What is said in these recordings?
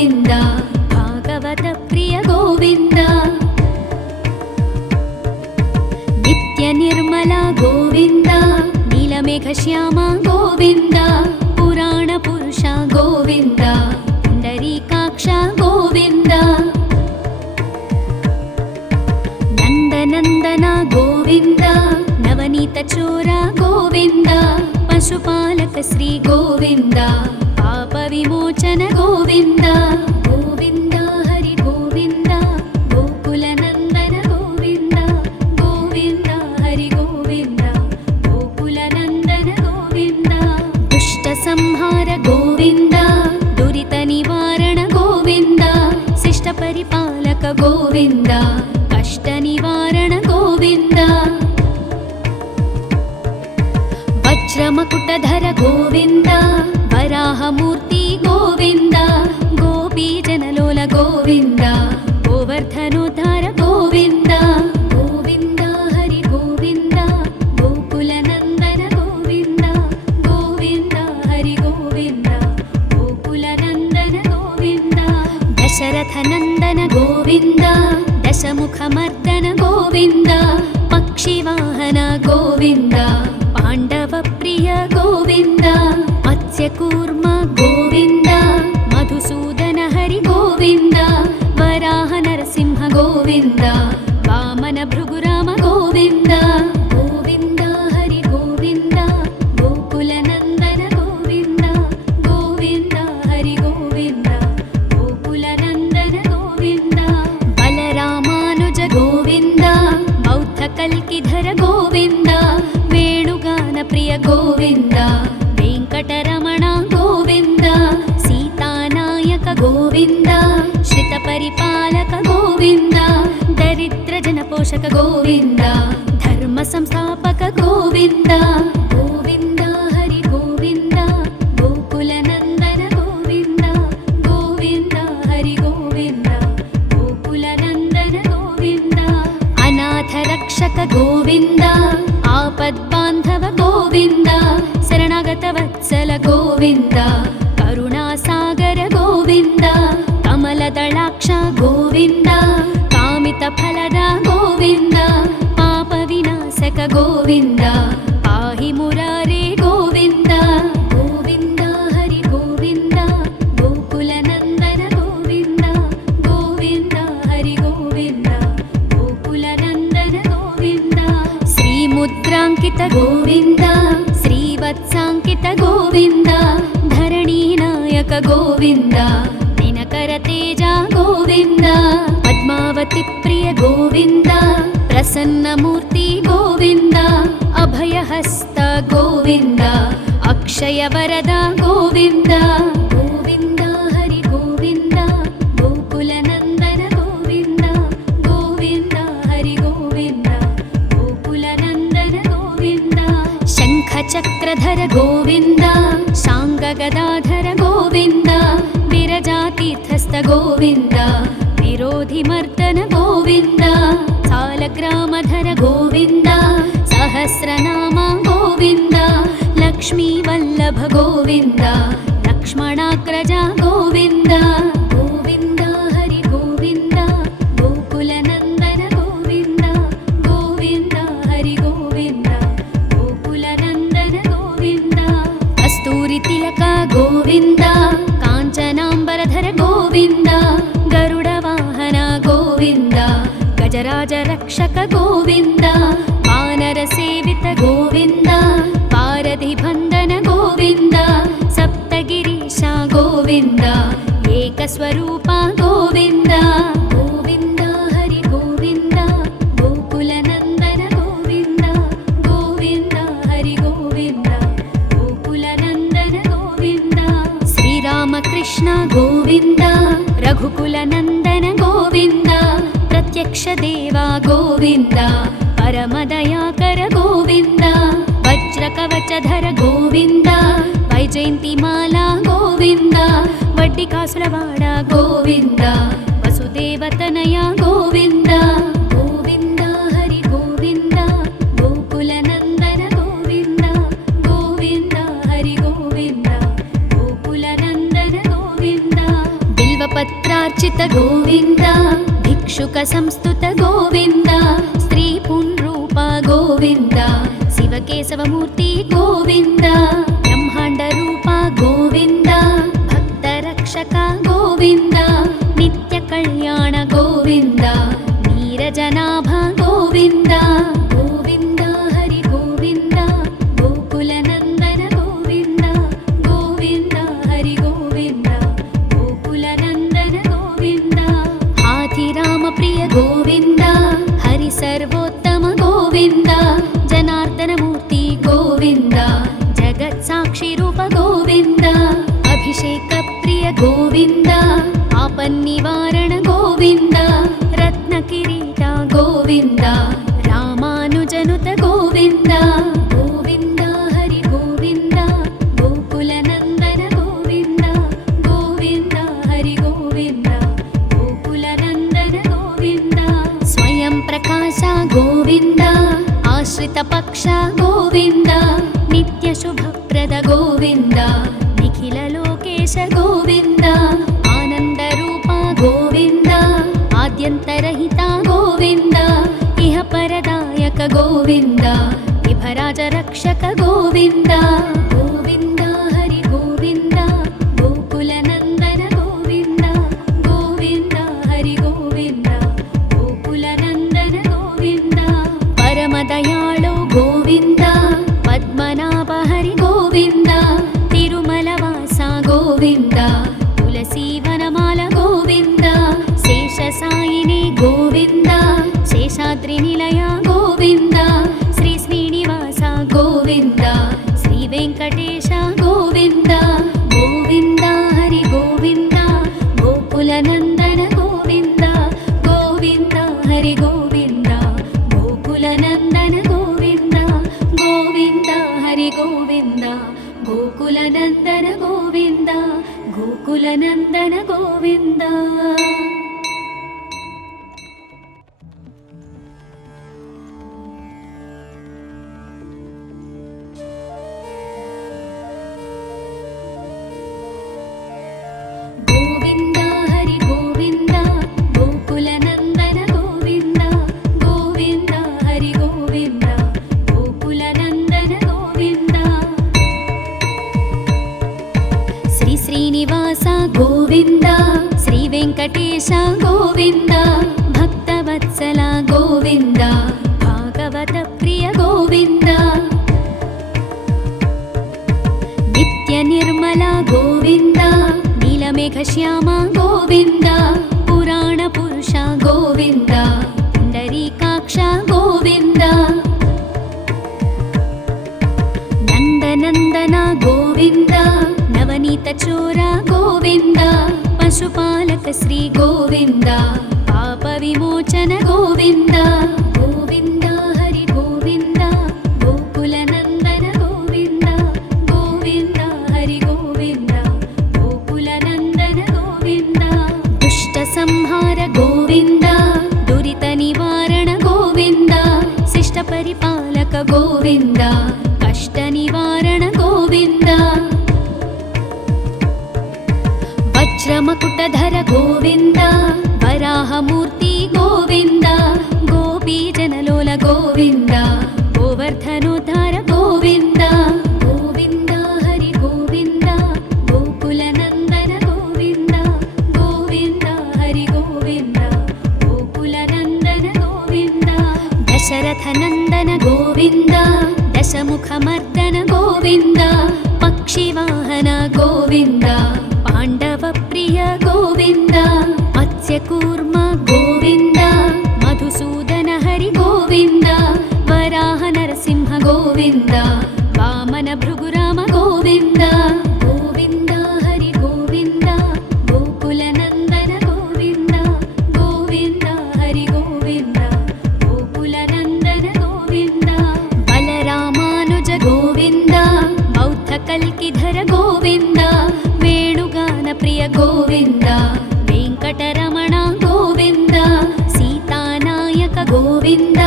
ಗೋವಿಂದ ಭಾಗವತ ಪ್ರಿಯ ಗೋವಿಂದ ನಿತ್ಯ ನಿರ್ಮಲ ಗೋವಿಂದ ನೀಲಮೇಘ ಶ್ಯಾಮ ಗೋವಿಂದ ಪುರಾಣ ಪುರುಷ ಗೋವಿಂದ ಪುಂಡರೀಕಾಕ್ಷ ಗೋವಿಂದ ನಂದನಂದನ ಗೋವಿಂದ ನವನೀತ ಚೋರ ಗೋವಿಂದ ಪಶುಪಾಲಕ ಶ್ರೀ ಗೋವಿಂದ ಪಾಪ ವಿಮೋಚನ ಗೋವಿಂದ ಗೋವಿಂದ ಹರಿ ಗೋವಿಂದ ಗೋಕುಲ ನಂದನ ಗೋವಿಂದ ಗೋವಿಂದ ಹರಿ ಗೋವಿಂದ ಗೋಕುಲ ನಂದನ ಗೋವಿಂದ ದುಷ್ಟ ಸಂಹಾರ ಗೋವಿಂದ ದುರಿತ ನಿವಾರಣ ಗೋವಿಂದ ಶಿಷ್ಟ ಪರಿಪಾಲಕ ಗೋವಿಂದ ಕಷ್ಟ ನಿವಾರಣ ಗೋವಿಂದ ವಜ್ರಮಕುಟಧರ ಗೋವಿಂದ ವರಾಹಮೂರ್ತಿ ಗೋವಿಂದ ಗೋಪೀ ಜನಲೋಲ ಗೋವಿಂದ ಗೋವರ್ಧನೋದ್ಧಾರ ಗೋವಿಂದ ಗೋವಿಂದ ಹರಿ ಗೋವಿಂದ ಗೋಕುಲ ನಂದನ ಗೋವಿಂದ ಗೋವಿಂದ ಹರಿ ಗೋವಿಂದ ಗೋಕುಲ ನಂದನ ಗೋವಿಂದ ದಶರಥ ನಂದನ ಗೋವಿಂದ ದಶಮುಖ ಮರ್ದನ ಗೋವಿಂದ ಪಕ್ಷಿವಾಹನ ಗೋವಿಂದ ಪಾಂಡವ ಪ್ರಿಯ ಗೋವಿಂದ ಮತ್ಸ್ಯಕೂರ್ಮ ಗೋವಿಂದ ಮಧುಸೂದನ ಹರಿ ಗೋವಿಂದ ವರಾಹ ನರಸಿಂಹ ಗೋವಿಂದ ವಾಮನ ಭೃಗುರಾಮ ಗೋವಿಂದ ಗೋವಿಂದ ಹರಿ ಗೋವಿಂದ ಗೋಕುಲ ನಂದನ ಗೋವಿಂದ ಗೋವಿಂದ ಹರಿ ಗೋವಿಂದ ಗೋಕುಲ ನಂದನ ಗೋವಿಂದ ಬಲರಾಮಾನುಜ ಗೋವಿಂದ ಬೌದ್ಧ ಕಲ್ಕಿಧರ ಗೋವಿಂದ ವೇಣುಗಾನ ಪ್ರಿಯ ಗೋವಿಂದ ವೆಂಕಟರಮಣ ಗೋವಿಂದ ಸೀತಾನಾಯಕ ಗೋವಿಂದ ಶ್ರಿತ ಪರಿಪಾಲಕ ಗೋವಿಂದ ದರಿದ್ರ ಜನಪೋಷಕ ಗೋವಿಂದ ಧರ್ಮ ಸಂಸ್ಥಾಪಕ ಗೋವಿಂದ ಗೋವಿಂದ ಹರಿ ಗೋವಿಂದ ಗೋಕುಲ ನಂದನ ಗೋವಿಂದ ಗೋವಿಂದ ಹರಿ ಗೋವಿಂದ ಗೋಕುಲ ನಂದನ ಗೋವಿಂದ ಅನಾಥ ರಕ್ಷಕ ಗೋವಿಂದ ಆಪದ್ಬಾಂಧವ ಗೋವಿಂದ ಶರಣಾಗತ ವತ್ಸಲ ಗೋವಿಂದ ಕರುಣಾಸಾಗರ ಗೋವಿಂದ ಕಮಲದಳಾಕ್ಷ ಗೋವಿಂದ ಕಾಮಿತ ಫಲದ ಗೋವಿಂದ ಪಾಪ ವಿನಾಶಕ ಗೋವಿಂದ ಪಾಹಿ ಮುರಾರೇ ಗೋವಿಂದ ಗೋವಿಂದ ಹರಿ ಗೋವಿಂದ ಗೋಕುಲ ನಂದನ ಗೋವಿಂದ ಗೋವಿಂದ ಹರಿ ಗೋವಿಂದ ಗೋಕುಲ ನಂದನ ಗೋವಿಂದ ಶ್ರೀ ಮುದ್ರಾಂಕಿತ ಗೋವಿಂದ ಶ್ರೀವತ್ಸಾಂಕಿತ ಗೋವಿಂದ ಧರಣಿ ನಾಯಕ ಗೋವಿಂದ ದಿನಕರ ತೇಜ ಗೋವಿಂದ ಪದ್ಮಾವತಿ ಪ್ರಿಯ ಗೋವಿಂದ ಪ್ರಸನ್ನ ಮೂರ್ತಿ ಗೋವಿಂದ ಅಭಯಹಸ್ತ ಗೋವಿಂದ ಅಕ್ಷಯ ವರದ ಗೋವಿಂದ ಗೋವಿಂದ ಹರಿ ಗೋವಿಂದ ಗೋಕುಲ ನಂದನ ಗೋವಿಂದ ಗೋವಿಂದ ಹರಿ ಗೋವಿಂದ ಗೋಕುಲ ನಂದನ ಗೋವಿಂದ ಶಂಖ ಚಕ್ರಧರ ಗೋವಿಂದ ಶಾಂಗ ಗದಾಧರ ಗೋವಿಂದ ವಿರಜಾತೀರ್ಥಸ್ಥ ಗೋವಿಂದ ವಿರೋಧಿ ಮರ್ದನ ಗೋವಿಂದ ಸಾಲಗ್ರಾಮಧರ ಗೋವಿಂದ ಸಹಸ್ರನಾಮ ಗೋವಿಂದ ಲಕ್ಷ್ಮೀ ವಲ್ಲಭ ಗೋವಿಂದ ಲಕ್ಷ್ಮಣಾಗ್ರಜ ಗೋವಿಂದ ಗೋವಿಂದ ಹರಿ ಗೋವಿಂದ ಗೋಕುಲ ನಂದನ ಗೋವಿಂದ ಗೋವಿಂದ ಹರಿ ಗೋವಿಂದ ಗೋಕುಲ ನಂದನ ಗೋವಿಂದ ಕಸ್ತೂರಿ ತಿಲಕ ಗೋವಿಂದ ಕಾಂಚನಾಂಬರಧರ ಗೋವಿಂದ ಗರುಡ ವಾಹನ ಗೋವಿಂದ ಗಜರಾಜ ರಕ್ಷಕ ಗೋವಿಂದ ವಾನರ ಸೇವಿತ ಗೋವಿಂದ ಪಾರಧಿ ಬಂಧನ ಗೋವಿಂದ ಸಪ್ತಗಿರೀಶ ಗೋವಿಂದ ಏಕಸ್ವರೂಪ ಗೋವಿಂದ ಗೋವಿಂದ ಹರಿ ಗೋವಿಂದ ಗೋಕುಲ ನಂದನ ಗೋವಿಂದ ಗೋವಿಂದ ಹರಿ ಗೋವಿಂದ ಗೋಕುಲ ನಂದನ ಗೋವಿಂದ ಶ್ರೀರಾಮಕೃಷ್ಣ ಗೋವಿಂದ ರಘುಕುಲ ನಂದನ ಗೋವಿಂದ ಪ್ರತ್ಯಕ್ಷ ದೇವ ಗೋವಿಂದ ಪರಮದಯಾಕರ ಗೋವಿಂದ ವಜ್ರ ಕವಚಧರ ಗೋವಿಂದ ವೈಜಯಂತಿ ಮಾಲಾ ಗೋವಿಂದ ವಡ್ಡಿ ಕಾಸುರವಾಡ ಗೋವಿಂದ ವಸುದೇವತನಯ ಗೋವಿಂದ ಗೋವಿಂದ ಹರಿ ಗೋವಿಂದ ಗೋಕುಲ ನಂದನ ಗೋವಿಂದ ಗೋವಿಂದ ಹರಿ ಗೋವಿಂದ ಗೋಕುಲ ನಂದನ ಗೋವಿಂದ ಬಿಲ್ವ बिल्वपत्रार्चित गोविन्द भिक्षुकसंस्तुत गोविन्द स्त्रीपुंरूप गोविन्द शिवकेशवमूर्ति गोविन्द ब्रह्माण्डरूप गोविन्द भक्तरक्षक गोविन्द नित्यकल्याण गोविन्द नीरजनाभ गोविन्द गोविन्द हरि गोविन्द गोकुलनन्दन गोविन्द गोविन्द हरि गोविन्द गोकुलनन्दन गोविन्द हाथिरामप्रिय गोविन्द हरि सर्वोत्तम गोविन्द जनार्दनमूर्ति गोविन्द जगत्साक्षिरूप गोविन्द अभिषेकप्रिय गोविन्द आपन्निवारण गोविन्द रत्नकिरीट गोविन्द रामानुजनुत गोविन्द गोविन्द हरि गोविन्द गोकुलनन्दन गोविन्द गोविन्द हरि गोविन्द गोकुलनन्दन गोविन्द स्वयं प्रकाश गोविन्द आश्रितपक्ष गोविन्द नित्यशुभप्रद गोविन्द निखिललोकेश गोविन्द आनन्दरूप गोविन्द आद्यन्तरहिता गोविन्द इह परदायक गोविन्द विभराजरक्षक गोविन्द गोविन्द हरि गोविन्द गोकुलनन्दन गोविन्द गोविन्द हरि गोविन्द गोकुलनन्दन गोविन्द परमदयाळु गोविन्द पद्मनाभ हरि गोविन्द तिरुमलवास गोविन्द तुलसीवनमाल गोविन्द शेषसायिनी गोविन्द शेषाद्रिनिलय गोविन्द श्री श्रीनिवास गोविन्द श्रीवेङ्कटेश गोविन्द गोविन्द हरि गोविन्द गोकुलनन्दन गोविन्द गोविन्द हरि गोविन्द गोकुलनन्दन गोविन्द गोविन्द हरि गोविन्द गोकुलनन्दन गोविन्द गोकुलनन्दन गोविन्द गोविन्द हरि गोविन्द गोकुलनन्दन गोविन्द गोविन्द हरि गोविन्द गोकुलनन्दन गोविन्द श्री श्रीनिवास गोविन्द श्रीवेङ्कटेश गोविन्द भक्तवत्सल गोविन्द भागवतप्रिय गोविन्द नित्यनिर्मल गोविन्द नीलमेघश्याम गोविन्द पुराणपुरुष गोविन्द पुण्डरीकाक्ष गोविन्द नन्दनन्दन गोविन्द नवनीतचोर गोविन्द पशुपालक श्री गोविन्द पापविमोचन गोविन्द गोविन्द हरि गोविन्द गोकुलनन्दन गोविन्द गोविन्द हरि गोविन्द गोकुलनन्दन गोविन्द दुष्टसंहार गोविन्द दुरितनिवारण गोविन्द शिष्टपरिपालक गोविन्द कष्टनिवारण गोविन्द वज्रमकुटधर गोविन्द वराहमूर्ति गोविन्द गोपीजनलोल गोविन्द गोवर्धनोद्धार गोविन्द गोविन्द हरि गोविन्द गोकुलनन्दन गोविन्द गोविन्द हरि गोविन्द गोकुलनन्दन गोविन्द दशरथनन्दन गोविन्द दशमुखमर्दन गोविन्द पक्षिवाहन गोविन्द पाण्डवप्रिय गोविन्द मत्स्यकूर्म गोविन्द मधुसूदन हरि गोविन्द वराह नरसिंह गोविन्द वामन भृगुराम गोविन्द गोविन्द हरि गोविन्द गोकुलनन्दन गोविन्द गोविन्द हरि गोविन्द गोकुलनन्दन गोविन्द बलरामानुज गोविन्द बौद्धकल्किधर गोविन्द वेणुगानप्रिय गोविन्द वेङ्कटरमण गोविन्द सीतानायक गोविन्द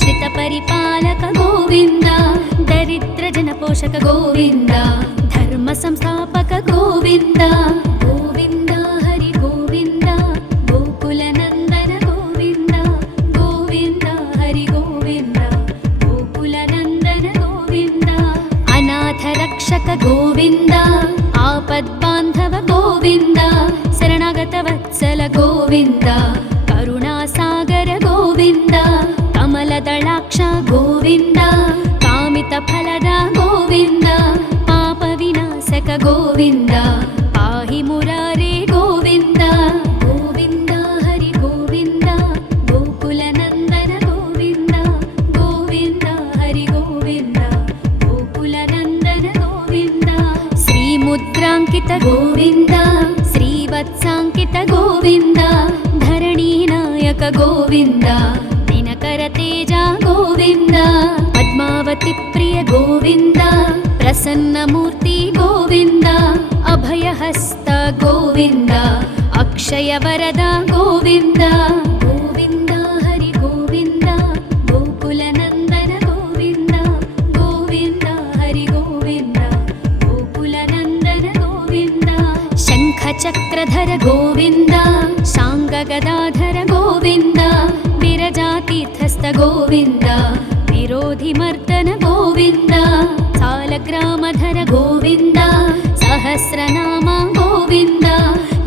श्रितपरिपालक गोविन्द दरिद्रजनपोषक गोविन्द धर्मसंस्थापक गोविन्द गोविन्द हरि गोविन्द ಗೋವಿಂದ ಕರುಣಾಸಾಗರ ಗೋವಿಂದ ಕಮಲದಳಾಕ್ಷ ಗೋವಿಂದ ಕಾಮಿತ ಫಲದ ಗೋವಿಂದ ಪಾಪ ವಿನಾಶಕ ಗೋವಿಂದ ಪಾಹಿ ಮುರಾರೇ ಗೋವಿಂದ ಗೋವಿಂದ ಹರಿ ಗೋವಿಂದ ಗೋಕುಲ ನಂದನ ಗೋವಿಂದ ಗೋವಿಂದ ಹರಿ ಗೋವಿಂದ ಗೋಕುಲ ನಂದನ ಗೋವಿಂದ ಶ್ರೀ ಮುದ್ರಾಂಕಿತ ಗೋವಿಂದ ಶ್ರೀವತ್ಸಾಂಕಿತ ಗೋವಿಂದ ಧರಣಿ ನಾಯಕ ಗೋವಿಂದ ದಿನಕರ ತೇಜ ಗೋವಿಂದ ಪದ್ಮಾವತಿ ಪ್ರಿಯ ಗೋವಿಂದ ಪ್ರಸನ್ನ ಮೂರ್ತಿ ಗೋವಿಂದ ಅಭಯಹಸ್ತ ಗೋವಿಂದ ಅಕ್ಷಯ ವರದ ಗೋವಿಂದ ಗೋವಿಂದ ಹರಿ ಗೋವಿಂದ ಗೋಕುಲ ನಂದನ ಗೋವಿಂದ ಗೋವಿಂದ ಹರಿ ಗೋವಿಂದ ಗೋಕುಲ ನಂದನ ಗೋವಿಂದ ಶಂಖ ಚಕ್ರಧರ ಗೋವಿಂದ ಶಾಂಗ ಗದಾಧರ ಗೋವಿಂದ ವಿರಜಾತೀರ್ಥಸ್ಥ ಗೋವಿಂದ ವಿರೋಧಿ ಮರ್ದನ ಗೋವಿಂದ ಸಾಲಗ್ರಾಮಧರ ಗೋವಿಂದ ಸಹಸ್ರನಾಮ ಗೋವಿಂದ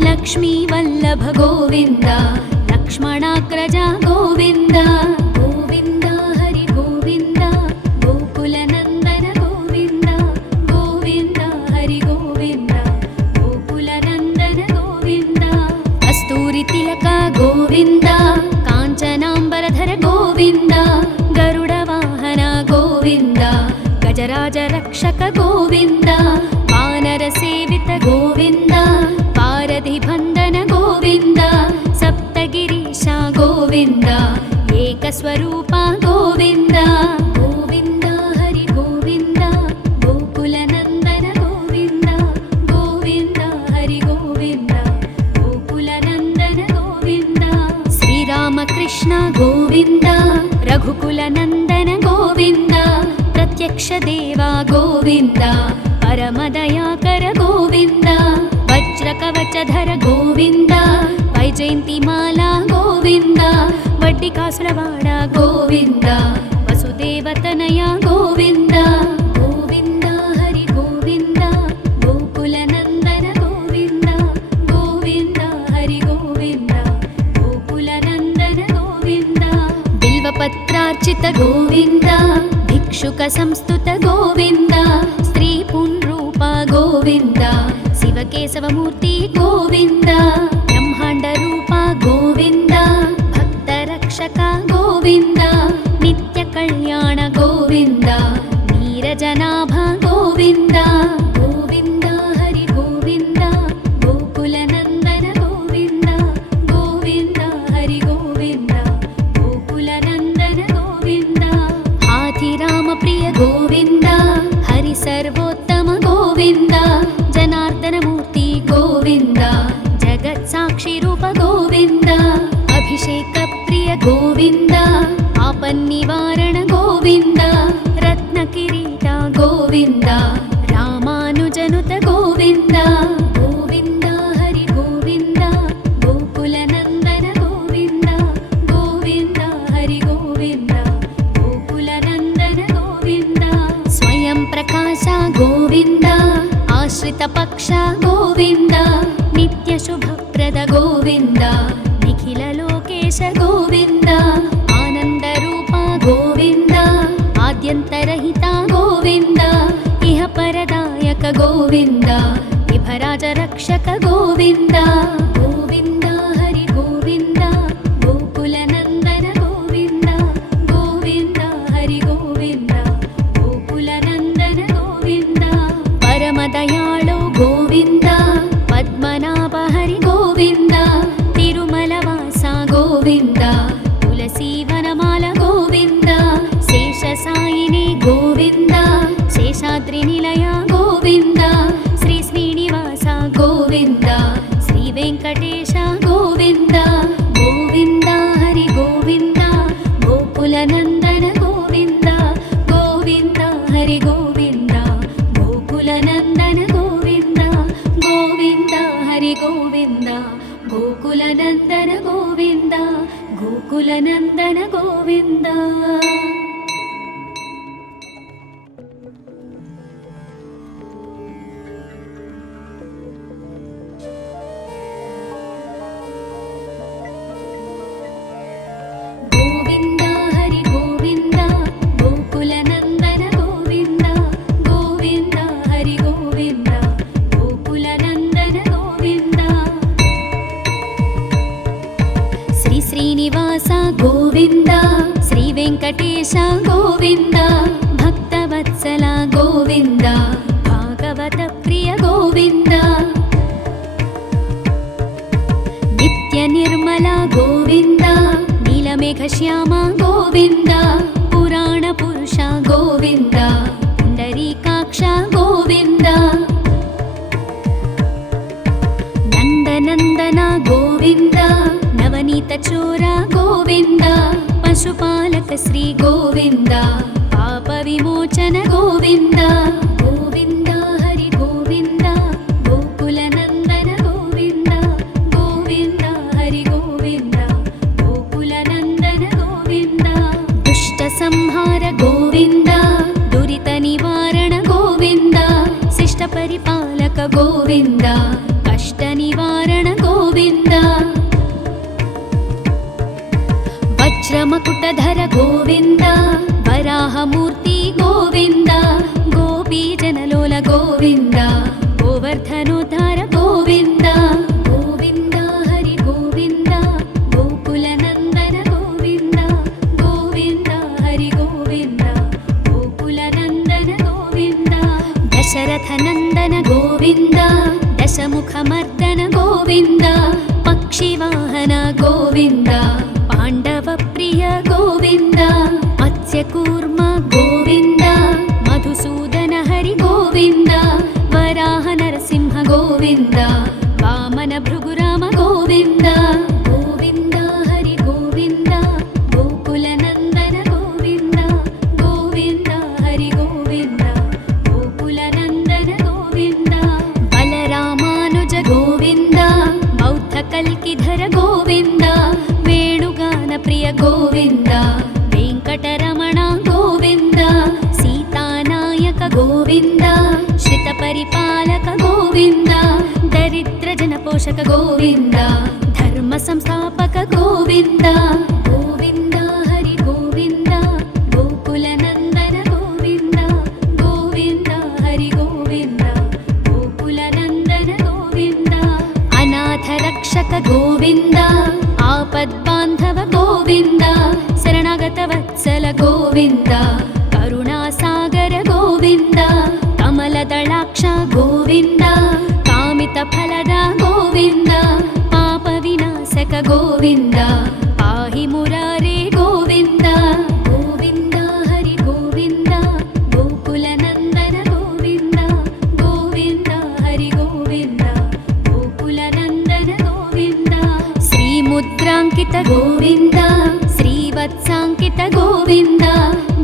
ಲಕ್ಷ್ಮೀ ವಲ್ಲಭ ಗೋವಿಂದ ಲಕ್ಷ್ಮಣಾಗ್ರಜ ಗೋವಿಂದ ಗೋವಿಂದ ಹರಿ ಗೋವಿಂದ ಗೋಕುಲ ನಂದನ ಗೋವಿಂದ ಗೋವಿಂದ ಹರಿ ಗೋವಿಂದ ಗೋಕುಲ ನಂದನ ಗೋವಿಂದ ಕಸ್ತೂರಿ ತಿಲಕ ಗೋವಿಂದ ಕಾಂಚನಾಂಬರಧರ ಗೋವಿಂದ ಗರುಡ ವಾಹನ ಗೋವಿಂದ ಗಜರಾಜ ರಕ್ಷಕ ಗೋವಿಂದ ವಾನರ ಸೇವಿತ ಗೋವಿಂದ ಪಾರಧಿ ಬಂಧನ ಗೋವಿಂದ ಸಪ್ತಗಿರೀಶ ಗೋವಿಂದ ಏಕಸ್ವರೂಪ ಗೋವಿಂದ ಗೋವಿಂದ ಹರಿ ಗೋವಿಂದ ಗೋಕುಲ ನಂದನ ಗೋವಿಂದ ಗೋವಿಂದ ಹರಿ ಗೋವಿಂದ ಗೋಕುಲ ನಂದನ ಗೋವಿಂದ ಶ್ರೀರಾಮಕೃಷ್ಣ ಗೋವಿಂದ ರಘುಕುಲ ನಂದನ ಗೋವಿಂದ ಪ್ರತ್ಯಕ್ಷ ದೇವ ಗೋವಿಂದ ಪರಮದಯಾಕರ ಗೋವಿಂದ ವಜ್ರ ಕವಚಧರ ಗೋವಿಂದ ವೈಜಯಂತಿ ಮಾಲಾ ಗೋವಿಂದ ವಡ್ಡಿ ಕಾಸುರವಾಡ ಗೋವಿಂದ ವಸುದೇವತನಯ ಗೋವಿಂದ ಗೋವಿಂದ ಹರಿ ಗೋವಿಂದ ಗೋಕುಲ ನಂದನ ಗೋವಿಂದ ಗೋವಿಂದ ಹರಿ ಗೋವಿಂದ ಗೋಕುಲ ನಂದನ ಗೋವಿಂದ ಬಿಲ್ವಪತ್ರಾರ್ಚಿತ ಗೋವಿಂದ ಭಿಕ್ಷುಕ ಸಂಸ್ತುತ ಗೋವಿಂದ ಸ್ತ್ರೀ ಪುಂರೂಪ ಗೋವಿಂದ ಶಿವಕೇಶವ ಮೂರ್ತಿ ಗೋವಿಂದ ಬ್ರಹ್ಮಾಂಡ ರೂಪ ಗೋವಿಂದ ಭಕ್ತ ರಕ್ಷಕ ಗೋವಿಂದ ನಿತ್ಯ ಕಲ್ಯಾಣ ಗೋವಿಂದ ನೀರಜನಾಭ ಗೋವಿಂದ ಗೋವಿಂದ ಹರಿ ಗೋವಿಂದ ಗೋಕುಲ ನಂದನ ಗೋವಿಂದ ಗೋವಿಂದ ಹರಿ ಗೋವಿಂದ ಗೋಕುಲ ನಂದನ ಗೋವಿಂದ ಹಾಥಿರಾಮ ಪ್ರಿಯ ಗೋವಿಂದ ಹರಿ ಸರ್ವೋತ್ತಮ ಗೋವಿಂದ ಜನಾರ್ದನ ಮೂರ್ತಿ ಗೋವಿಂದ ಜಗತ್ ಸಾಕ್ಷಿ ರೂಪ ಗೋವಿಂದ ಅಭಿಷೇಕ ಪ್ರಿಯ ಗೋವಿಂದ ಆಪನ್ನಿವಾರಣ ಗೋವಿಂದ ರತ್ನ ಕಿರೀಟ ಗೋವಿಂದ ರಾಮಾನುಜನುತ ಗೋವಿಂದ ಗೋವಿಂದ ಹರಿ ಗೋವಿಂದ ಗೋಕುಲ ನಂದನ ಗೋವಿಂದ ಗೋವಿಂದ ಹರಿ ಗೋವಿಂದ ಗೋಕುಲ ನಂದನ ಗೋವಿಂದ ಸ್ವಯಂ ಪ್ರಕಾಶ ಗೋವಿಂದ ಆಶ್ರಿತ ಪಕ್ಷ ಗೋವಿಂದ ನಿತ್ಯ ಶುಭಪ್ರದ ಗೋವಿಂದ ನಿಖಿಲ ಲೋಕೇಶ ಗೋವಿಂದ ಆನಂದ ರೂಪ ಗೋವಿಂದ ಆದ್ಯಂತರಹಿತ ಗೋವಿಂದ ಇಹ ಪರದಾಯಕ ಗೋವಿಂದ ವಿಭರಾಜ ರಕ್ಷಕ ಗೋವಿಂದ ಗೋವಿಂದ ಹರಿ ಗೋವಿಂದ ಗೋಕುಲ ನಂದನ ಗೋವಿಂದ ಗೋವಿಂದ ಹರಿ ಗೋವಿಂದ ಗೋಕುಲ ನಂದನ ಗೋವಿಂದ ಪರಮ ದಯಾಳು ಗೋವಿಂದ ಪದ್ಮನಾಭ ಹರಿ ಗೋವಿಂದ ತಿರುಮಲ ವಾಸ ಗೋವಿಂದ ತುಳಸಿ ವನಮಾಲ ಗೋವಿಂದ ಶೇಷ ಸಾಯಿನಿ ಗೋವಿಂದ ಶೇಷಾದ್ರಿ ನಿಲಯ ಗೋವಿಂದ ಶ್ರೀ ಶ್ರೀನಿವಾಸ ಗೋವಿಂದ ಶ್ರೀ ವೆಂಕಟೇಶ ಗೋವಿಂದ ಗೋವಿಂದ ಹರಿ ಗೋವಿಂದ ಗೋಕುಲ ನಂದನ ಗೋವಿಂದ ಗೋವಿಂದ ಹರಿ ಗೋವಿಂದ ಗೋಕುಲ ನಂದನ ಗೋವಿಂದ ಗೋವಿಂದ ಹರಿ ಗೋವಿಂದ ಗೋಕುಲ ನಂದನ ಗೋವಿಂದ ಗೋಕುಲ ನಂದನ ಗೋವಿಂದ. गोविन्द श्रीवेङ्कटेश गोविन्द भक्तवत्सल गोविन्द भागवत प्रिय गोविन्द नित्य निर्मल गोविन्द नीलमेघश्याम गोविन्द पुराण पुरुष गोविन्द पुण्डरीकाक्ष गोविन्द नन्दनन्दन गोविन्द नवनीत चोर गोविन्द पशुपालक श्री गोविन्द पाप विमोचन गोविन्द गोविन्द हरि गोविन्द गोकुल नन्दन गोविन्द गोविन्द हरि गोविन्द गोकुल नन्दन गोविन्द दुष्ट संहार गोविन्द दुरित निवारण गोविन्द शिष्ट परिपालक गोविन्द कष्ट निवारण गोविन्द वज्रमकुटधर गोविन्द वराहमूर्ति गोविन्द गोपीजनलोल गोविन्द गोवर्धनोद्धार गोविन्द गोविन्द हरि गोविन्द गोकुलनन्दन गोविन्द गोविन्द हरि गोविन्द गोकुलनन्दन गोविन्द दशरथनन्दन गोविन्द दशमुखमर्दन गोविन्द पक्षिवाहन गोविन्द पाण्डवप्रिय गोविन्द मत्स्यकूर्म गोविन्द मधुसूदन हरि गोविन्द वराह नरसिंह गोविन्द वामन भृगुराम गोविन्द गोविन्द हरि गोविन्द गोकुलनन्दन गोविन्द गोविन्द हरि गोविन्द गोकुलनन्दन गोविन्द बलरामानुज गोविन्द बौद्धकल्किधर गोविन्द वेणुगान प्रिय गोविन्द वेङ्कटरमण गोविन्द सीतानायक गोविन्द श्रितपरिपालक गोविन्द दरिद्रजनपोषक गोविन्द धर्मसंस्थापक गोविन्द गोविन्द हरि गोविन्द गोकुलनन्दन गोविन्द गोविन्द हरि गोविन्द गोकुलनन्दन गोविन्द अनाथरक्षक गोविन्द आपद्बान्धव गोविन्द शरणागतवत्सल गोविन्द करुणासागर गोविन्द कमलदलाक्ष गोविन्द कामितफलद गोविन्द पापविनाशक गोविन्द पाहि मुरारे गोविन्द गोविन्द हरि गोविन्द गोकुलनन्दन गोविन्द गोविन्द हरि गोविन्द गोकुलनन्दन गोविन्द श्रीमुद्राङ्कित गोविन्द श्रीवत्साङ्कित गोविन्द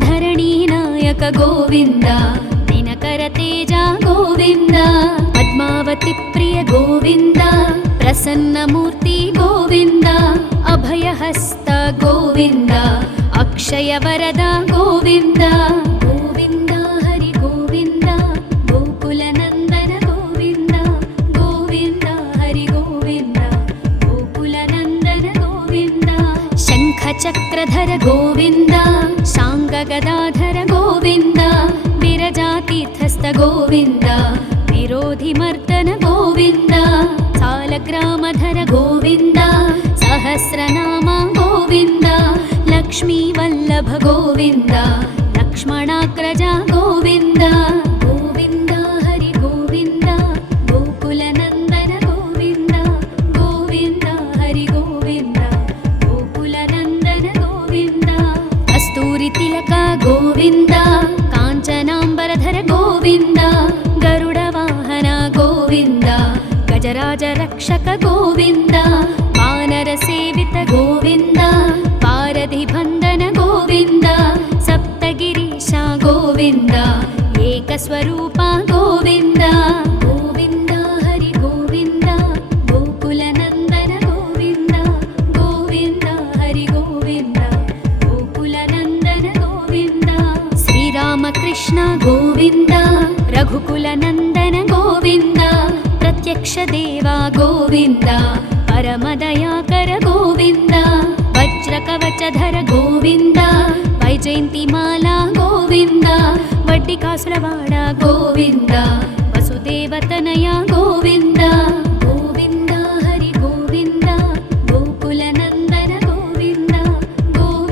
धरणीनायक गोविन्द दिनकरतेज गोविन्द पद्मावती प्रिय गोविन्द प्रसन्नमूर्ति गोविन्द अभयहस्त गोविन्द अक्षयवरद गोविन्द गोविन्द हरि गोविन्द गोकुलनन्दन गोविन्द गोविन्द हरि गोविन्द गोकुलनन्दन गोविन्द शङ्खचक्रधर गोविन्द शाङ्गगदाधर गोविन्द विरजातीर्थस्थ गोविन्द विरोधिमर्दन गोविन्द सालग्रामधर गोविन्द सहस्रनाम गोविन्द लक्ष्मीवल्लभ गोविन्द लक्ष्मणाग्रज गोविन्द गोविन्द हरि गोविन्द गोकुलनन्दन गोविन्द गोविन्द हरि गोविन्द गोकुलनन्दन गोविन्द कस्तूरितिलक गोविन्द काञ्चनाम्बरधर गोविन्द गरुडवाहन गोविन्द गजराज रक्षक गोविन्द वानरसेवित गोविन्द पारधिबन्धन गोविन्द सप्तगिरीश गोविन्द एकस्वरूप गोविन्द गोविन्द हरि गोविन्द गोकुलनन्दन गोविन्द गोविन्द हरि गोविन्द गोकुलनन्दन गोविन्द श्रीरामकृष्ण गोविन्द रघुकुलनन्दन गोविन्द प्रत्यक्ष देवा गोविन्द परमदयाकर गोविन्द वज्रकवचधर गोविन्द वैजयन्तिमाला गोविन्द वड्डिकासुरवाड गोविन्द वसुदेवतनय गोविन्द गोविन्द हरि गोविन्द गोकुलनन्दन गोविन्द गोविन्द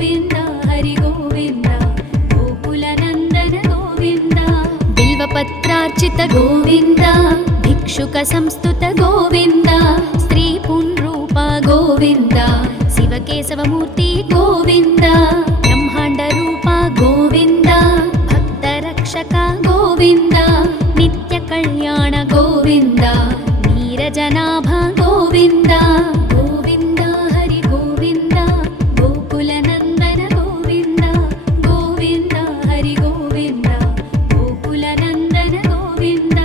भिक्षुक गोविन्द भिक्षुक संस्तुत गोविन्द स्त्री पुंरूप गोविन्द शिवकेशवमूर्ति गोविन्द ब्रह्माण्ड रूप गोविन्द भक्तरक्षक गोविन्द नित्य कल्याण गोविन्द नीरजनाभ गोविन्द गोविन्द हरि गोविन्द गोकुलनन्दन गोविन्द गोविन्द हरि गोविन्द गोकुलनन्दन गोविन्द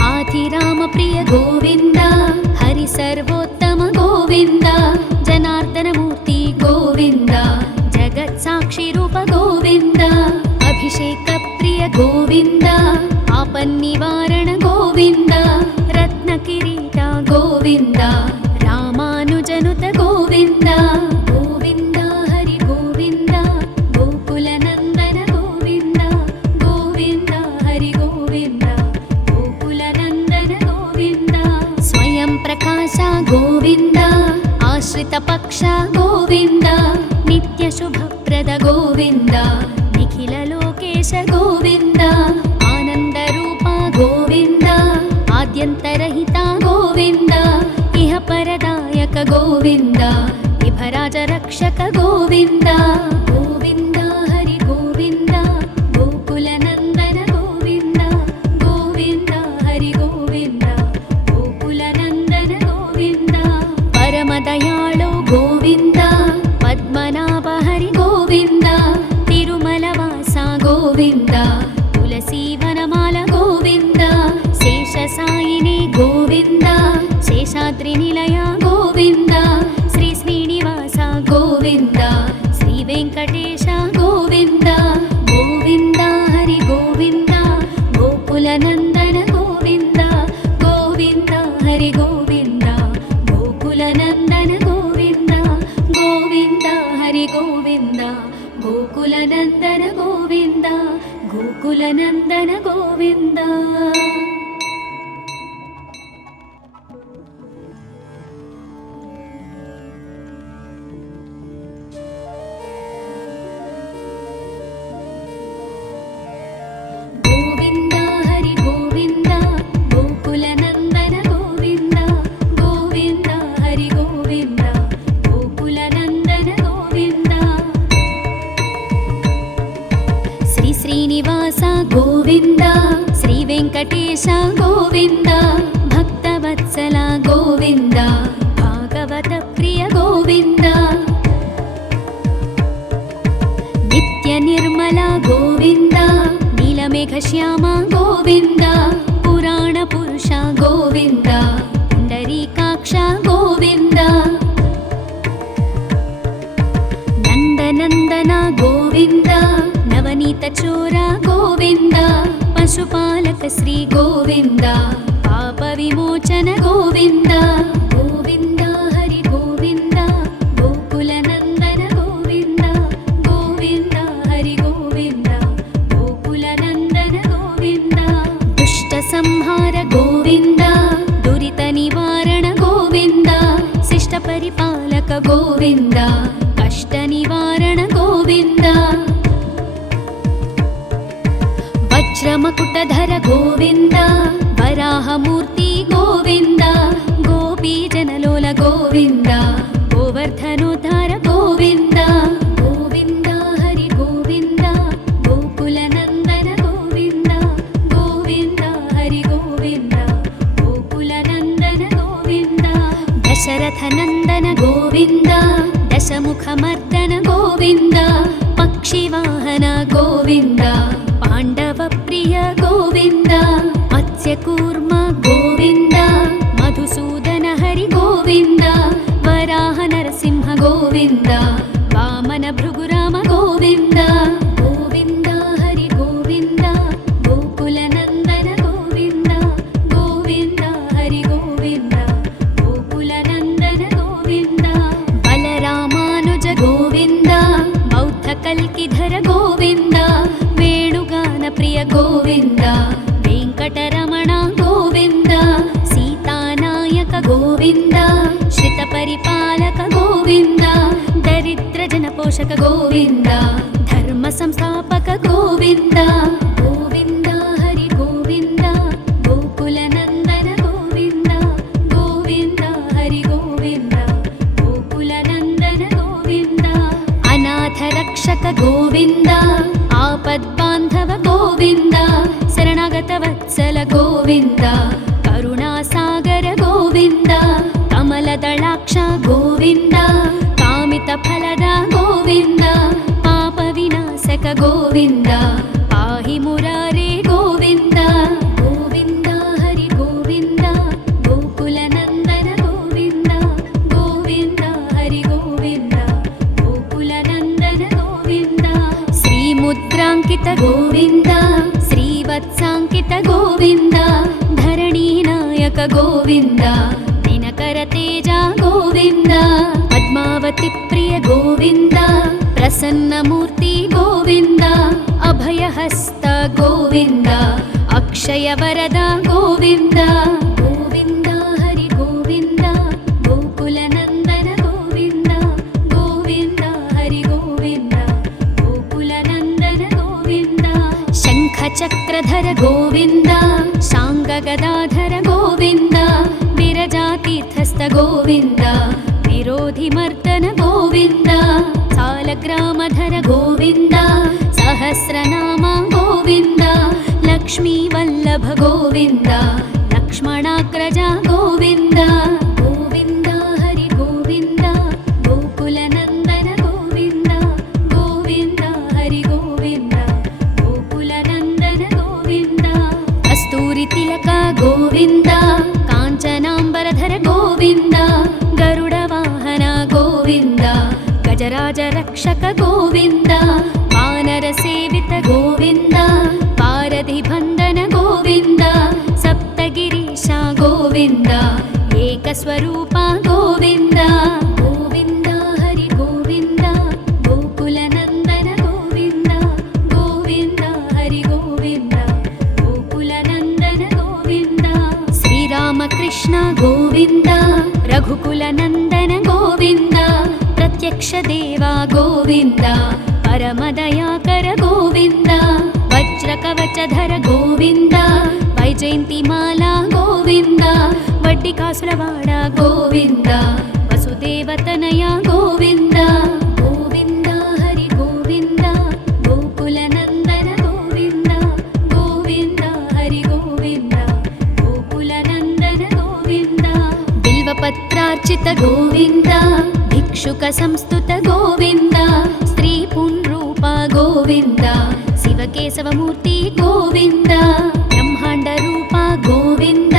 हाथिराम प्रिय गोविन्द हरि सर्वोत्तम गोविन्द जनार्दनमूर्ति गोविन्द जगत्साक्षि रूप गोविन्द अभिषेक प्रिय गोविन्द आपन्निवारण गोविन्द रत्नकिरीट गोविन्द रामानुजनुत गोविन्द गोविन्द हरि गोविन्द गोकुलनन्दन गोविन्द गोविन्द हरि गोविन्द गोकुलनन्दन गोविन्द स्वयं प्रकाश गोविन्द आश्रित पक्ष गोविन्द नित्य शुभप्रद गोविन्द निखिल लोकेश गोविन्द आनंद रूप गोविन्द आद्यन्तरहित गोविन्द इह परदायक गोविन्द इभराज रक्षक गोविन्द गोविन्द हरि गोविन्द गोकुलनन्दन गोविन्द गोविन्द हरि गोविन्द गोकुलनन्दन गोविन्द परमदयाळु गोविन्द पद्मनाभ हरि गोविन्द तिरुमलवास गोविन्द तुलसीवनमाल गोविन्द शेषसायिनी गोविन्द शेषाद्रिनिलय गोविन्द श्री श्रीनिवास गोविन्द श्री वेङ्कटेश गोविन्द गोविन्द हरि गोविन्द गोकुलनन्दन गोविन्द गोविन्द हरि गोविन्द गोकुलनन्दन गोविन्द गोविन्द हरि गोविन्द गोकुलनन्दन गोविन्द गोकुलनन्दन गोविन्द गोविन्द हरि गोविन्द गोकुलनन्दन गोविन्द गोविन्द हरि गोविन्द गोकुलनन्दन गोविन्द श्री श्रीनिवास गोविन्द श्री वेङ्कटेश गोविन्द भक्तवत्सल गोविन्द भागवत प्रिय गोविन्द नित्य निर्मल गोविन्द नीलमेघश्याम गोविन्द पुराण पुरुष गोविन्द पुण्डरीकाक्ष गोविन्द नन्दनन्दन गोविन्द नवनीत चोर गोविन्द पशुपालक श्री गोविन्द पाप विमोचन गोविन्द गोविन्द हरि गोविन्द गोकुलनन्दन गोविन्द गोविन्द हरि गोविन्द गोकुलनन्दन गोविन्द दुष्ट संहार गोविन्द दुरित निवारण गोविन्द शिष्ट परिपालक गोविन्द कष्ट निवारण गोविन्द वज्रमकुटधर गोविन्द वराहमूर्ति गोविन्द गोपीजनलोल गोविन्द गोवर्धनोद्धार गोविन्द गोविन्द हरि गोविन्द गोकुलनन्दन गोविन्द गोविन्द हरि गोविन्द गोकुलनन्दन गोविन्द दशरथनन्दन गोविन्द दशमुखमर्दन गोविन्द पक्षिवाहन गोविन्द पाण्डवप्रिय गोविन्द मत्स्यकूर्म गोविन्द मधुसूदन हरि गोविन्द वराह नरसिंह गोविन्द वामन भृगुराम गोविन्द गोविन्द हरि गोविन्द गोकुलनन्दन गोविन्द गोविन्द हरि गोविन्द गोकुलनन्दन गोविन्द बलरामानुज गोविन्द बौद्धकल्किधर गोविन्द वेणुगान प्रिय गोविन्द वेङ्कटरमण गोविन्द सीतानायक गोविन्द श्रितपरिपालक गोविन्द दरिद्रजनपोषक गोविन्द धर्मसंस्थापक गोविन्द गोविन्द हरि गोविन्द ಗೋವಿಂದ ಆಪದ್ಬಾಂಧವ ಗೋವಿಂದ ಶರಣಾಗತ ವತ್ಸಲ ಗೋವಿಂದ ಕರುಣಾಸಾಗರ ಗೋವಿಂದ ಕಮಲದಳಾಕ್ಷ ಗೋವಿಂದ ಕಾಮಿತ ಫಲದ ಗೋವಿಂದ ಪಾಪ ವಿನಾಶಕ ಗೋವಿಂದ ಪಾಹಿ ಮುರಾರೇ ಗೋವಿಂದ ಗೋವಿಂದ ಹರಿ ಗೋವಿಂದ ಗೋಕುಲ ನಂದನ ಗೋವಿಂದ ಗೋವಿಂದ ಹರಿ ಗೋವಿಂದ ಗೋಕುಲ ನಂದನ ಗೋವಿಂದ ಶ್ರೀ ಮುದ್ರಾಂಕಿತ ಗೋವಿಂದ ಶ್ರೀವತ್ಸಾಂಕಿತ ಗೋವಿಂದ ಧರಣಿ ನಾಯಕ ಗೋವಿಂದ ದಿನಕರ ತೇಜ ಗೋವಿಂದ ಪದ್ಮಾವತಿ ಪ್ರಿಯ ಗೋವಿಂದ ಪ್ರಸನ್ನ ಮೂರ್ತಿ ಗೋವಿಂದ ಅಭಯಹಸ್ತ ಗೋವಿಂದ ಅಕ್ಷಯ ವರದ ಗೋವಿಂದ ಗೋವಿಂದ ಹರಿ ಗೋವಿಂದ ಗೋಕುಲ ನಂದನ ಗೋವಿಂದ ಗೋವಿಂದ ಹರಿ ಗೋವಿಂದ ಗೋಕುಲ ನಂದನ ಗೋವಿಂದ ಶಂಖ ಚಕ್ರಧರ ಗೋವಿಂದ ಶಾಂಗ ಗದಾಧರ ಗೋವಿಂದ ವಿರಜಾತೀರ್ಥಸ್ಥ ಗೋವಿಂದ ವಿರೋಧಿ ಮರ್ದನ ಗೋವಿಂದ ಸಾಲಗ್ರಾಮಧರ ಗೋವಿಂದ ಸಹಸ್ರನಾಮ ಗೋವಿಂದ ಲಕ್ಷ್ಮೀ ವಲ್ಲಭ ಗೋವಿಂದ ಲಕ್ಷ್ಮಣಾಗ್ರಜ ಗೋವಿಂದ ಗೋವಿಂದ ಹರಿ ಗೋವಿಂದ ಗೋಕುಲ ನಂದನ ಗೋವಿಂದ ಗೋವಿಂದ ಹರಿ ಗೋವಿಂದ ಗೋಕುಲ ನಂದನ ಗೋವಿಂದ ಕಸ್ತೂರಿ ತಿಲಕ ಗೋವಿಂದ ಕಾಂಚನಾಂಬರಧರ ಗೋವಿಂದ ಗರುಡ ವಾಹನ ಗೋವಿಂದ ಗಜರಾಜ ರಕ್ಷಕ ಗೋವಿಂದ ವಾನರ ಸೇವಿತ ಗೋವಿಂದ ಪಾರಧಿ ಬಂಧನ ಗೋವಿಂದ ಸಪ್ತಗಿರೀಶ ಗೋವಿಂದ ಏಕಸ್ವರೂಪ ಗೋವಿಂದ ಗೋವಿಂದ ಹರಿ ಗೋವಿಂದ ಗೋಕುಲ ನಂದನ ಗೋವಿಂದ ಗೋವಿಂದ ಹರಿ ಗೋವಿಂದ ಗೋಕುಲ ನಂದನ ಗೋವಿಂದ ಶ್ರೀರಾಮಕೃಷ್ಣ ಗೋವಿಂದ ರಘುಕುಲ ನಂದನ ಗೋವಿಂದ ಪ್ರತ್ಯಕ್ಷ ದೇವ ಗೋವಿಂದ ಪರಮದಯಾಕರ ಗೋವಿಂದ ವಜ್ರ ಕವಚಧರ ಗೋವಿಂದ ವೈಜಯಂತಿ ಮಾಲಾ ಗೋವಿಂದ ವಡ್ಡಿಕಾಸುರವಾಡ ಗೋವಿಂದ ವಸುದೇವತನಯ ಗೋವಿಂದ ಗೋವಿಂದ ಹರಿ ಗೋವಿಂದ ಗೋಕುಲ ನಂದನ ಗೋವಿಂದ ಗೋವಿಂದ ಹರಿ ಗೋವಿಂದ ಗೋಕುಲ ನಂದನ ಗೋವಿಂದ ಬಿಲ್ವಪತ್ರಾರ್ಚಿತ ಗೋವಿಂದ ಭಿಕ್ಷುಕ ಸಂಸ್ತುತ ಗೋವಿಂದ ಸ್ತ್ರೀ ಪುಂರೂಪ ಗೋವಿಂದ ಶಿವಕೇಶವ ಮೂರ್ತಿ ಗೋವಿಂದ ಬ್ರಹ್ಮಾಂಡ ರೂಪ ಗೋವಿಂದ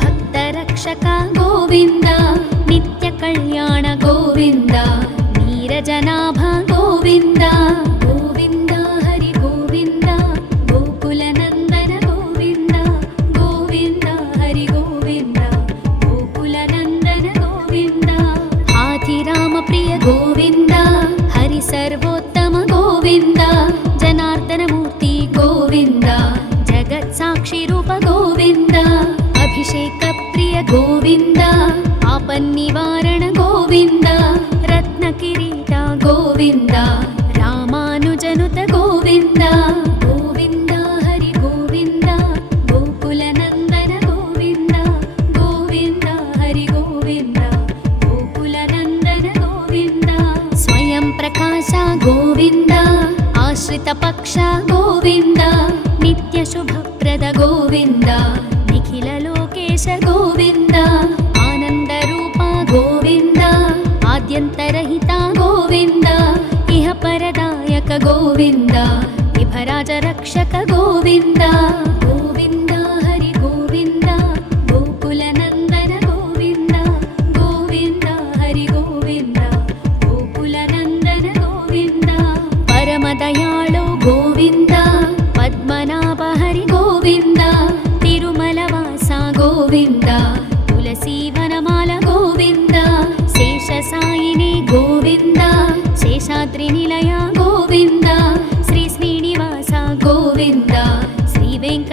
ಭಕ್ತ ರಕ್ಷಕ ಗೋವಿಂದ ನಿತ್ಯ ಕಲ್ಯಾಣ ಗೋವಿಂದ ನೀರಜನಾಭ ಗೋವಿಂದ ಗೋವಿಂದ ಹರಿ ಗೋವಿಂದ ಗೋಕುಲ ನಂದನ ಗೋವಿಂದ ಗೋವಿಂದ ಹರಿ ಗೋವಿಂದ ಗೋಕುಲ ನಂದನ ಗೋವಿಂದ ಹಾಥಿರಾಮ ಪ್ರಿಯ ಗೋವಿಂದ ಹರಿ ಸರ್ವೋತ್ತಮ ಗೋವಿಂದ ಜನಾರ್ದನ ಮೂರ್ತಿ ಗೋವಿಂದ ಜಗತ್ ಸಾಕ್ಷಿ ರೂಪ ಗೋವಿಂದ ಅಭಿಷೇಕ ಪ್ರಿಯ ಗೋವಿಂದ ಆಪನ್ನಿವಾರಣ ಗೋವಿಂದ ರತ್ನ ಕಿರೀಟ ಗೋವಿಂದ ರಾಮಾನುಜನುತ ಗೋವಿಂದ ಗೋವಿಂದ ಹರಿ ಗೋವಿಂದ ಗೋಕುಲ ನಂದನ ಗೋವಿಂದ ಗೋವಿಂದ ಹರಿ ಗೋವಿಂದ ಗೋಕುಲ ನಂದನ ಗೋವಿಂದ ಸ್ವಯಂ ಪ್ರಕಾಶ ಗೋವಿಂದ ಆಶ್ರಿತ ಪಕ್ಷ ಗೋವಿಂದ ನಿತ್ಯ ಶುಭಪ್ರದ ಗೋವಿಂದ ನಿಖಿಲ ಲೋಕೇಶ ಗೋವಿಂದ ಆನಂದ ರೂಪ ಗೋವಿಂದ ಆದ್ಯಂತರಹಿತ ಗೋವಿಂದ ಇಹ ಪರದಾಯಕ ಗೋವಿಂದ ವಿಭರಾಜ ರಕ್ಷಕ ಗೋವಿಂದ ಗೋವಿಂದ ಹರಿ ಗೋವಿಂದ ಗೋಕುಲ ನಂದನ ಗೋವಿಂದ ಗೋವಿಂದ ಹರಿ ಗೋವಿಂದ ಗೋಕುಲ ನಂದನ ಗೋವಿಂದ ಪರಮ ದಯಾಳು ಗೋವಿಂದ ಪದ್ಮನಾಭ ಹರಿ ಗೋವಿಂದ ತಿರುಮಲವಾಸ ಗೋವಿಂದ ತುಳಸಿ ವನಮಾಲ ಗೋವಿಂದ ಶೇಷ ಸಾಯಿನಿ ಗೋವಿಂದ ಶೇಷಾದ್ರಿ ನಿಲಯ ಗೋವಿಂದ ಶ್ರೀ ಶ್ರೀನಿವಾಸ ಗೋವಿಂದ ಶ್ರೀ ವೆಂಕಟ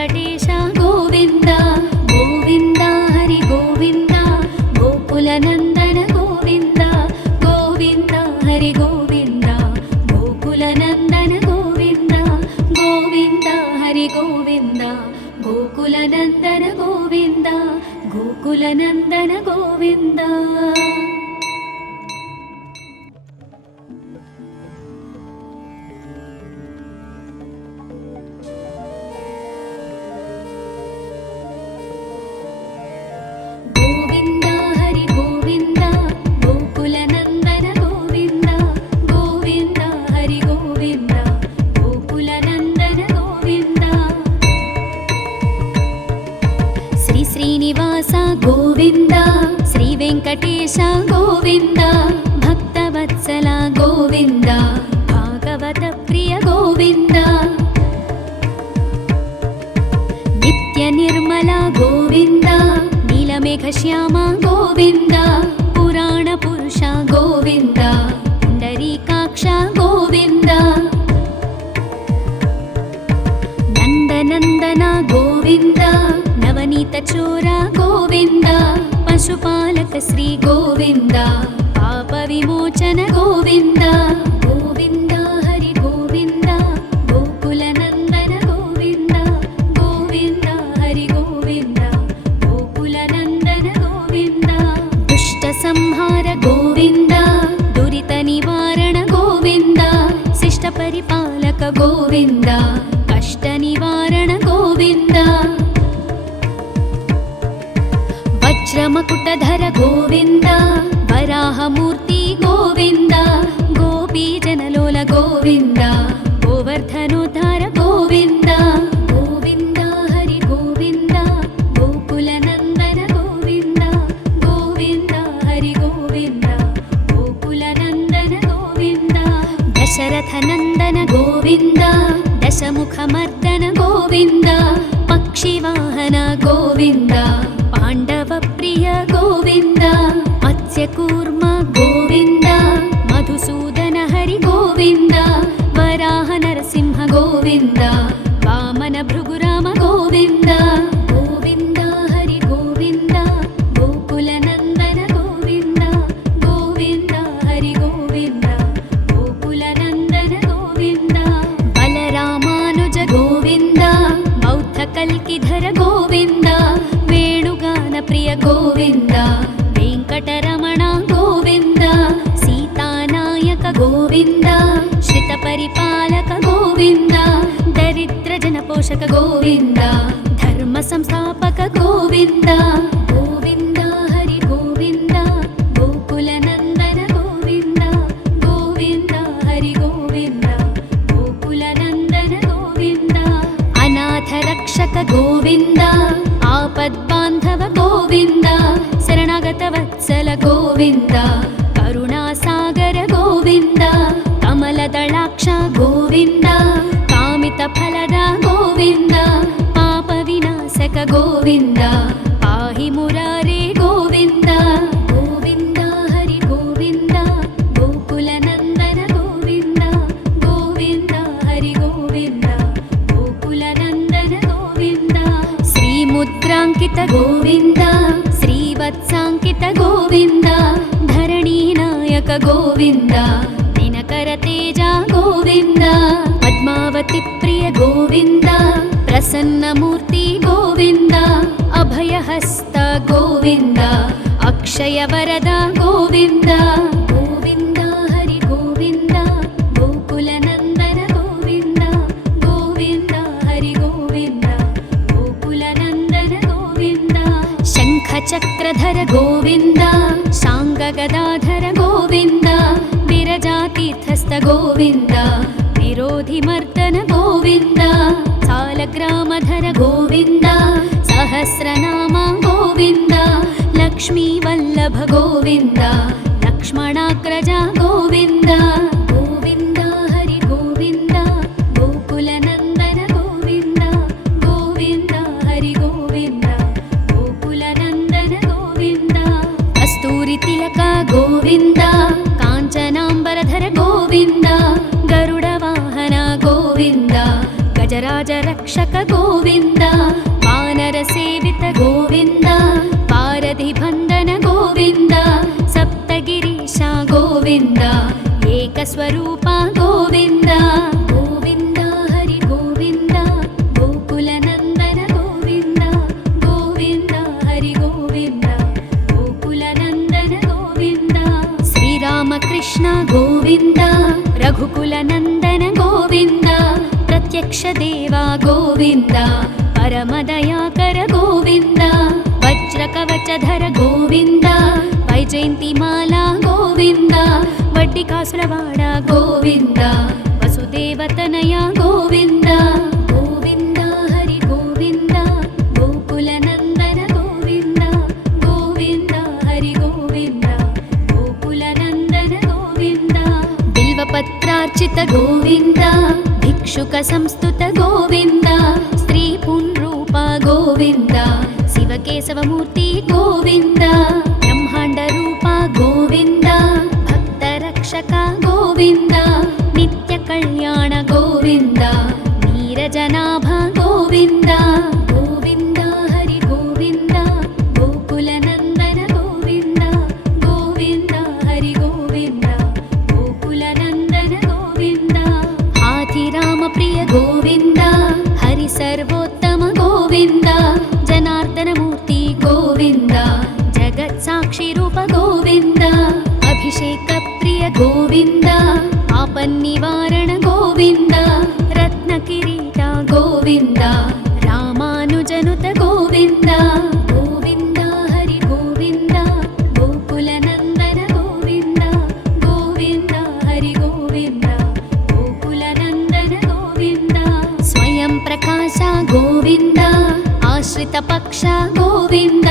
ಗೋವಿಂದ ಭಕ್ತವತ್ಸಲ ಗೋವಿಂದ ಭಾಗವತ ಪ್ರಿಯ ಗೋವಿಂದ ನಿತ್ಯ ನಿರ್ಮಲ ಗೋವಿಂದ ನೀಲಮೇಘ ಶ್ಯಾಮ ಗೋವಿಂದ ಪುರಾಣ ಪುರುಷ ಗೋವಿಂದ ಪುಂಡರೀಕಾಕ್ಷ ಗೋವಿಂದ ನಂದನಂದನ ಗೋವಿಂದ ನವನೀತ ಚೋರ ಗೋವಿಂದ ಪಶುಪಾಲಕ ಶ್ರೀ ಗೋವಿಂದ ಪಾಪ ವಿಮೋಚನ ಗೋವಿಂದ ಗೋವಿಂದ ಹರಿ ಗೋವಿಂದ ಗೋಕುಲ ನಂದನ ಗೋವಿಂದ ಗೋವಿಂದ ಹರಿ ಗೋವಿಂದ ಗೋಕುಲ ನಂದನ ಗೋವಿಂದ ದುಷ್ಟ ಸಂಹಾರ ಗೋವಿಂದ ದುರಿತ ನಿವಾರಣ ಗೋವಿಂದ ಶಿಷ್ಟ ಪರಿಪಾಲಕ ಗೋವಿಂದ ಕಷ್ಟ ನಿವಾರಣ ಗೋವಿಂದ ವಜ್ರಮಕುಟಧರ ಗೋವಿಂದ ವರಾಹಮೂರ್ತಿ ಗೋವಿಂದ ಗೋಪೀ ಜನಲೋಲ ಗೋವಿಂದ ಗೋವರ್ಧನೋದ್ಧಾರ ಗೋವಿಂದ ಗೋವಿಂದ ಹರಿ ಗೋವಿಂದ ಗೋಕುಲ ನಂದನ ಗೋವಿಂದ ಗೋವಿಂದ ಹರಿ ಗೋವಿಂದ ಗೋಕುಲ ನಂದನ ಗೋವಿಂದ ದಶರಥ ನಂದನ ಗೋವಿಂದ ದಶಮುಖ ಮರ್ದನ ಗೋವಿಂದ ಪಕ್ಷಿವಾಹನ ಗೋವಿಂದ ಪಾಂಡವ ಪ್ರಿಯ ಗೋವಿಂದ ಮತ್ಸ್ಯಕೂರ್ಮ ಗೋವಿಂದ ಮಧುಸೂದನ ಹರಿ ಗೋವಿಂದ ವರಾಹ ನರಸಿಂಹ ಗೋವಿಂದ ವಾಮನ ಭೃಗುರಾಮ ಗೋವಿಂದ ಗೋವಿಂದ ಹರಿ ಗೋವಿಂದ ಗೋಕುಲ ನಂದನ ಗೋವಿಂದ ಗೋವಿಂದ ಹರಿ ಗೋವಿಂದ ಗೋಕುಲ ನಂದನ ಗೋವಿಂದ ಬಲರಾಮಾನುಜ ಗೋವಿಂದ ಬೌದ್ಧ ಕಲ್ಕಿಧರ ಗೋವಿಂದ ವೇಣುಗಾನ ಪ್ರಿಯ ಗೋವಿಂದ ವೆಂಕಟರಮಣ ಗೋವಿಂದ ಸೀತಾನಾಯಕ ಗೋವಿಂದ ಶ್ರಿತ ಪರಿಪಾಲಕ ಗೋವಿಂದ ದರಿದ್ರ ಜನಪೋಷಕ ಗೋವಿಂದ ಧರ್ಮ ಸಂಸ್ಥಾಪಕ ಗೋವಿಂದ ಗೋವಿಂದ ಹರಿ ಗೋವಿಂದ ಗೋಕುಲ ನಂದನ ಗೋವಿಂದ ಗೋವಿಂದ ಹರಿ ಗೋವಿಂದ ಗೋಕುಲ ನಂದನ ಗೋವಿಂದ ಅನಾಥ ರಕ್ಷಕ ಗೋವಿಂದ ಆಪದ್ಬಾಂಧವ ಗೋವಿಂದ ಶರಣಾಗತ ವತ್ಸಲ ಗೋವಿಂದ ಕರುಣಾಸಾಗರ ಗೋವಿಂದ ಕಮಲದಳಾಕ್ಷ ಗೋವಿಂದ ಕಾಮಿತ ಫಲದ ಗೋವಿಂದ ಪಾಪ ವಿನಾಶಕ ಗೋವಿಂದ ಪಾಹಿ ಮುರಾರೇ ಗೋವಿಂದ ಗೋವಿಂದ ಹರಿ ಗೋವಿಂದ ಗೋಕುಲ ನಂದನ ಗೋವಿಂದ ಗೋವಿಂದ ಹರಿ ಗೋವಿಂದ ಗೋಕುಲ ನಂದನ ಗೋವಿಂದ ಶ್ರೀ ಮುದ್ರಾಂಕಿತ ಗೋವಿಂದ ಶ್ರೀವತ್ಸಾಂಕಿತ ಗೋವಿಂದ ಧರಣಿ ನಾಯಕ ಗೋವಿಂದ ದಿನಕರ ತೇಜ ಗೋವಿಂದ ಪದ್ಮಾವತಿ ಪ್ರಿಯ ಗೋವಿಂದ ಪ್ರಸನ್ನ ಮೂರ್ತಿ ಗೋವಿಂದ ಅಭಯ ಹಸ್ತ ಗೋವಿಂದ ಅಕ್ಷಯ ವರದ ಗೋವಿಂದ ಗೋವಿಂದ ಹರಿ ಗೋವಿಂದ ಗೋಕುಲ ನಂದನ ಗೋವಿಂದ ಗೋವಿಂದ ಹರಿ ಗೋವಿಂದ ಗೋಕುಲ ನಂದನ ಗೋವಿಂದ ಶಂಖ ಚಕ್ರಧರ ಗೋವಿಂದ ಶಾಂಗ ಗದಾಧರ ಗೋವಿಂದ ವಿರಜಾತೀರ್ಥಸ್ಥ ಗೋವಿಂದ ವಿರೋಧಿ ಮರ್ದನ ಗೋವಿಂದ ಸಾಲಗ್ರಾಮಧರ ಗೋವಿಂದ ಸಹಸ್ರನಾಮ ಗೋವಿಂದ ಲಕ್ಷ್ಮೀ ವಲ್ಲಭ ಗೋವಿಂದ ಲಕ್ಷ್ಮಣಾಗ್ರಜ ಗೋವಿಂದ ಗೋವಿಂದ ಹರಿ ಗೋವಿಂದ ಗೋಕುಲ ನಂದನ ಗೋವಿಂದ ಗೋವಿಂದ ಹರಿ ಗೋವಿಂದ ಗೋಕುಲ ನಂದನ ಗೋವಿಂದ ಕಸ್ತೂರಿ ತಿಲಕ ಗೋವಿಂದ ಕಾಂಚನಾಂಬರಧರ ಗೋವಿಂದ ಗರುಡ ವಾಹನ ಗೋವಿಂದ ಗಜರಾಜ ರಕ್ಷಕ ಗೋವಿಂದ ವಾನರ ಸೇವಿತ ಗೋವಿಂದ ಪಾರಧಿ ಬಂಧನ ಗೋವಿಂದ ಸಪ್ತಗಿರೀಶ ಗೋವಿಂದ ಏಕಸ್ವರೂಪ ಗೋವಿಂದ ಗೋವಿಂದ ಹರಿ ಗೋವಿಂದ ಗೋಕುಲ ನಂದನ ಗೋವಿಂದ ಗೋವಿಂದ ಹರಿ ಗೋವಿಂದ ಗೋಕುಲ ನಂದನ ಗೋವಿಂದ ಶ್ರೀರಾಮಕೃಷ್ಣ ಗೋವಿಂದ ರಘುಕುಲ ನಂದನ ಗೋವಿಂದ ಪ್ರತ್ಯಕ್ಷ ದೇವ ಗೋವಿಂದ ಪರಮದಯಾಕರ ಗೋವಿಂದ ವಜ್ರ ಕವಚಧರ ಗೋವಿಂದ ವೈಜಯಂತಿ ಮಾಲಾ ಗೋವಿಂದ ವಡ್ಡಿ ಕಾಸುರವಾಡ ಗೋವಿಂದ ವಸುದೇವತನಯ ಗೋವಿಂದ ಗೋವಿಂದ ಹರಿ ಗೋವಿಂದ ಗೋಕುಲ ನಂದನ ಗೋವಿಂದ ಗೋವಿಂದ ಹರಿ ಗೋವಿಂದ బిల్వపత్రార్చిత గోవింద భిక్షుక సంస్తుత గోవింద స్త్రీ పుంరూప గోవింద శివకేశవమూర్తి గోవింద బ్రహ్మాండ రూప గోవింద భక్త రక్షక గోవింద నిత్య కళ్యాణ గోవింద నీరజనాభ గోవింద గోవింద హరి గోవింద గోకుల నందన గోవింద గోవింద హరి గోవింద గోకుల నందన గోవింద ఆదిరామ ప్రియ గోవింద హరి సర్వోత్తమ గోవింద జనార్దన మూర్తి గోవింద జగత్ సాక్షి రూప గోవింద అభిషేక ప్రియ గోవింద ఆపన్నివారణ గోవింద రత్న కిరీట గోవింద రామానుజనుత గోవింద గోవింద హరి గోవింద గోకుల నందన గోవింద గోవింద హరి గోవింద గోకుల నందన గోవింద స్వయం ప్రకాశ గోవింద ఆశ్రిత పక్ష గోవింద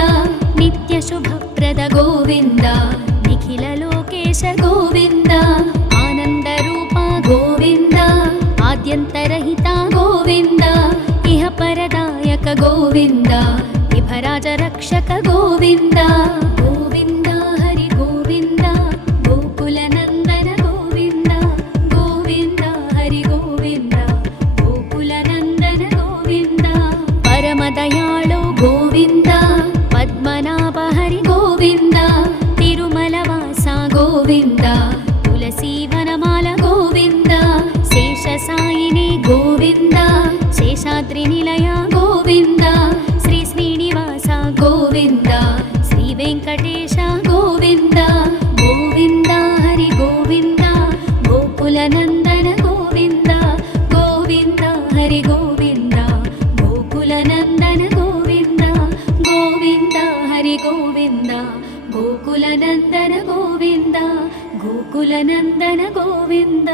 నిత్య శుభప్రద గోవింద నిఖిల లోకేశ గోవింద ఆనంద రూప గోవింద ఆద్యంతరహిత గోవింద ఇహ పరదాయక గోవింద విభరాజ రక్షక గోవింద గోవింద హరి గోవింద గోకుల నందన గోవింద గోవింద హరి గోవింద గోకుల నందన గోవింద పరమ దయాళో గోవింద పద్మనాభ హరి గోవింద తిరుమల వాస గోవింద తులసీ వనమాల గోవింద శేష సాయిని గోవింద శేషాద్రి నిలయ గోవింద శ్రీ శ్రీనివాస గోవింద శ్రీ వెంకటేశ గోవింద గోవింద హరి గోవింద గోకుల నందన గోవింద గోవింద హరి గోవింద గోకుల నందన గోవింద గోవింద హరి గోవింద గోకుల నందన గోవింద గోకుల నందన గోవింద